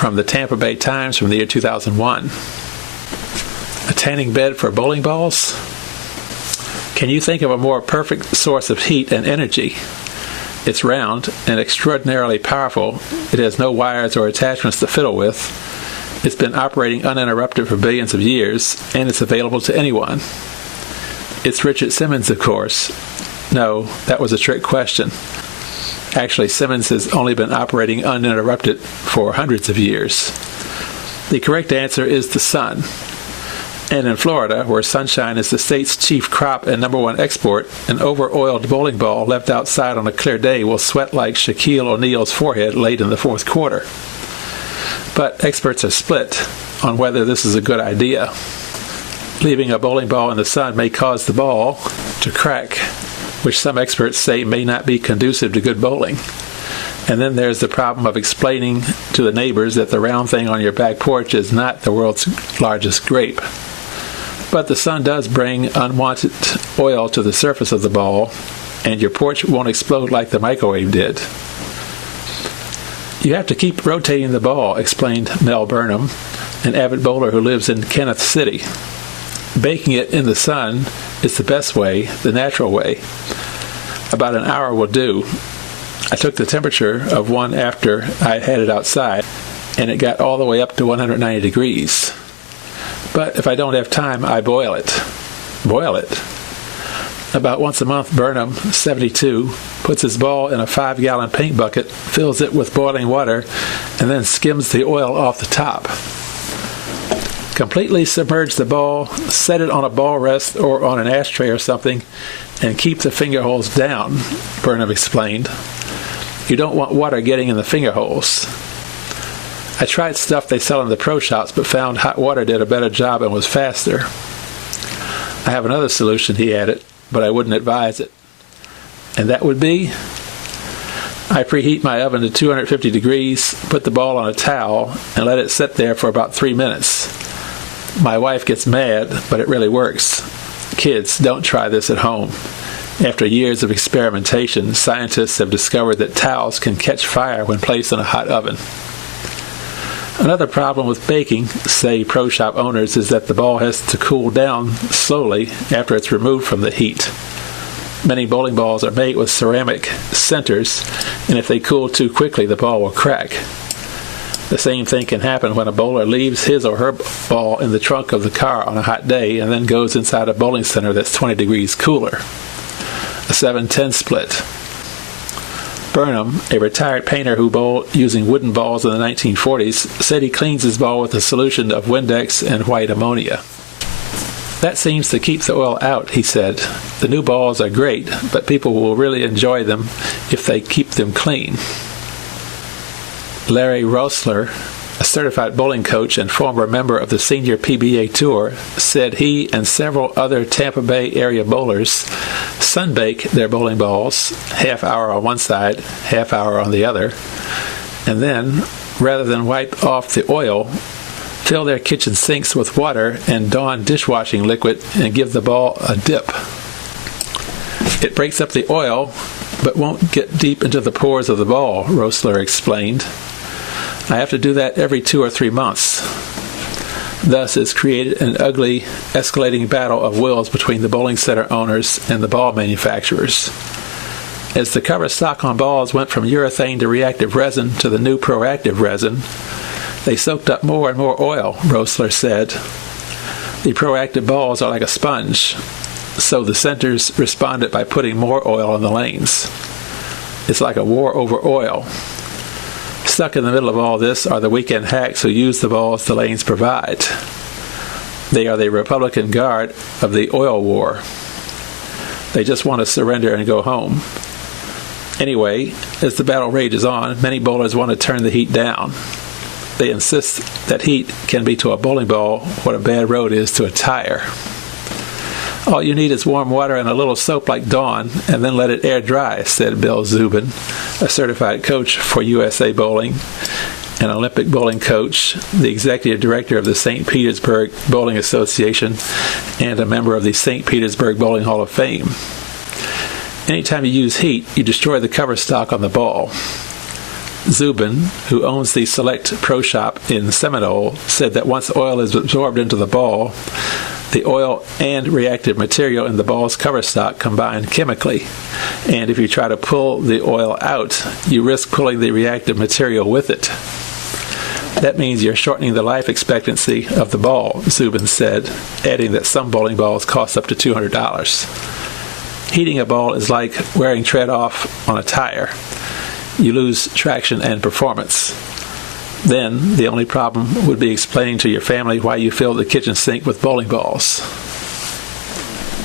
from the Tampa Bay Times from the year 2001. A tanning bed for bowling balls? Can you think of a more perfect source of heat and energy? It's round and extraordinarily powerful. It has no wires or attachments to fiddle with. It's been operating uninterrupted for billions of years, and it's available to anyone. It's Richard Simmons, of course. No, that was a trick question. Actually, Simmons has only been operating uninterrupted for hundreds of years. The correct answer is the sun. And in Florida, where sunshine is the state's chief crop and number one export, an over-oiled bowling ball left outside on a clear day will sweat like Shaquille O'Neal's forehead late in the fourth quarter. But experts are split on whether this is a good idea. Leaving a bowling ball in the sun may cause the ball to crack, which some experts say may not be conducive to good bowling. And then there's the problem of explaining to the neighbors that the round thing on your back porch is not the world's largest grape. But the sun does bring unwanted oil to the surface of the ball, and your porch won't explode like the microwave did. You have to keep rotating the ball, explained Mel Burnham, an avid bowler who lives in Kenneth City. Baking it in the sun is the best way, the natural way. About an hour will do. I took the temperature of one after I had it outside, and it got all the way up to 190 degrees. But if I don't have time, I boil it. Boil it. About once a month, Burnham, 72, puts his ball in a 5-gallon paint bucket, fills it with boiling water, and then skims the oil off the top. Completely submerge the ball, set it on a ball rest or on an ashtray or something, and keep the finger holes down, Burnham explained. You don't want water getting in the finger holes. I tried stuff they sell in the pro shops, but found hot water did a better job and was faster. I have another solution, he added, but I wouldn't advise it. And that would be? I preheat my oven to 250 degrees, put the ball on a towel, and let it sit there for about 3 minutes. My wife gets mad, but it really works. Kids, don't try this at home. After years of experimentation, scientists have discovered that towels can catch fire when placed in a hot oven. Another problem with baking, say pro shop owners, is that the ball has to cool down slowly after it's removed from the heat. Many bowling balls are made with ceramic centers, and if they cool too quickly, the ball will crack. The same thing can happen when a bowler leaves his or her ball in the trunk of the car on a hot day and then goes inside a bowling center that's 20 degrees cooler. A 7-10 split. Burnham, a retired painter who bowled using wooden balls in the 1940s, said he cleans his ball with a solution of Windex and white ammonia. That seems to keep the oil out, he said. The new balls are great, but people will really enjoy them if they keep them clean. Larry Roessler, a certified bowling coach and former member of the senior PBA Tour, said he and several other Tampa Bay area bowlers sunbake their bowling balls, half hour on one side, half hour on the other, and then, rather than wipe off the oil, fill their kitchen sinks with water and Dawn dishwashing liquid and give the ball a dip. It breaks up the oil, but won't get deep into the pores of the ball, Roessler explained. I have to do that every 2 or 3 months. Thus is created an ugly, escalating battle of wills between the bowling center owners and the ball manufacturers. As the cover stock on balls went from urethane to reactive resin to the new proactive resin, they soaked up more and more oil, Roessler said. The proactive balls are like a sponge, so the centers responded by putting more oil on the lanes. It's like a war over oil. Stuck in the middle of all this are the weekend hacks who use the balls the lanes provide. They are the Republican Guard of the oil war. They just want to surrender and go home. Anyway, as the battle rages on, many bowlers want to turn the heat down. They insist that heat can be to a bowling ball what a bad road is to a tire. All you need is warm water and a little soap like Dawn, and then let it air dry, said Bill Zubin, a certified coach for USA Bowling, an Olympic bowling coach, the executive director of the St. Petersburg Bowling Association, and a member of the St. Petersburg Bowling Hall of Fame. Anytime you use heat, you destroy the cover stock on the ball. Zubin, who owns the Select Pro Shop in Seminole, said that once oil is absorbed into the ball, the oil and reactive material in the ball's cover stock combine chemically, and if you try to pull the oil out, you risk pulling the reactive material with it. That means you're shortening the life expectancy of the ball, Zubin said, adding that some bowling balls cost up to $200. Heating a ball is like wearing tread off on a tire. You lose traction and performance. Then, the only problem would be explaining to your family why you fill the kitchen sink with bowling balls.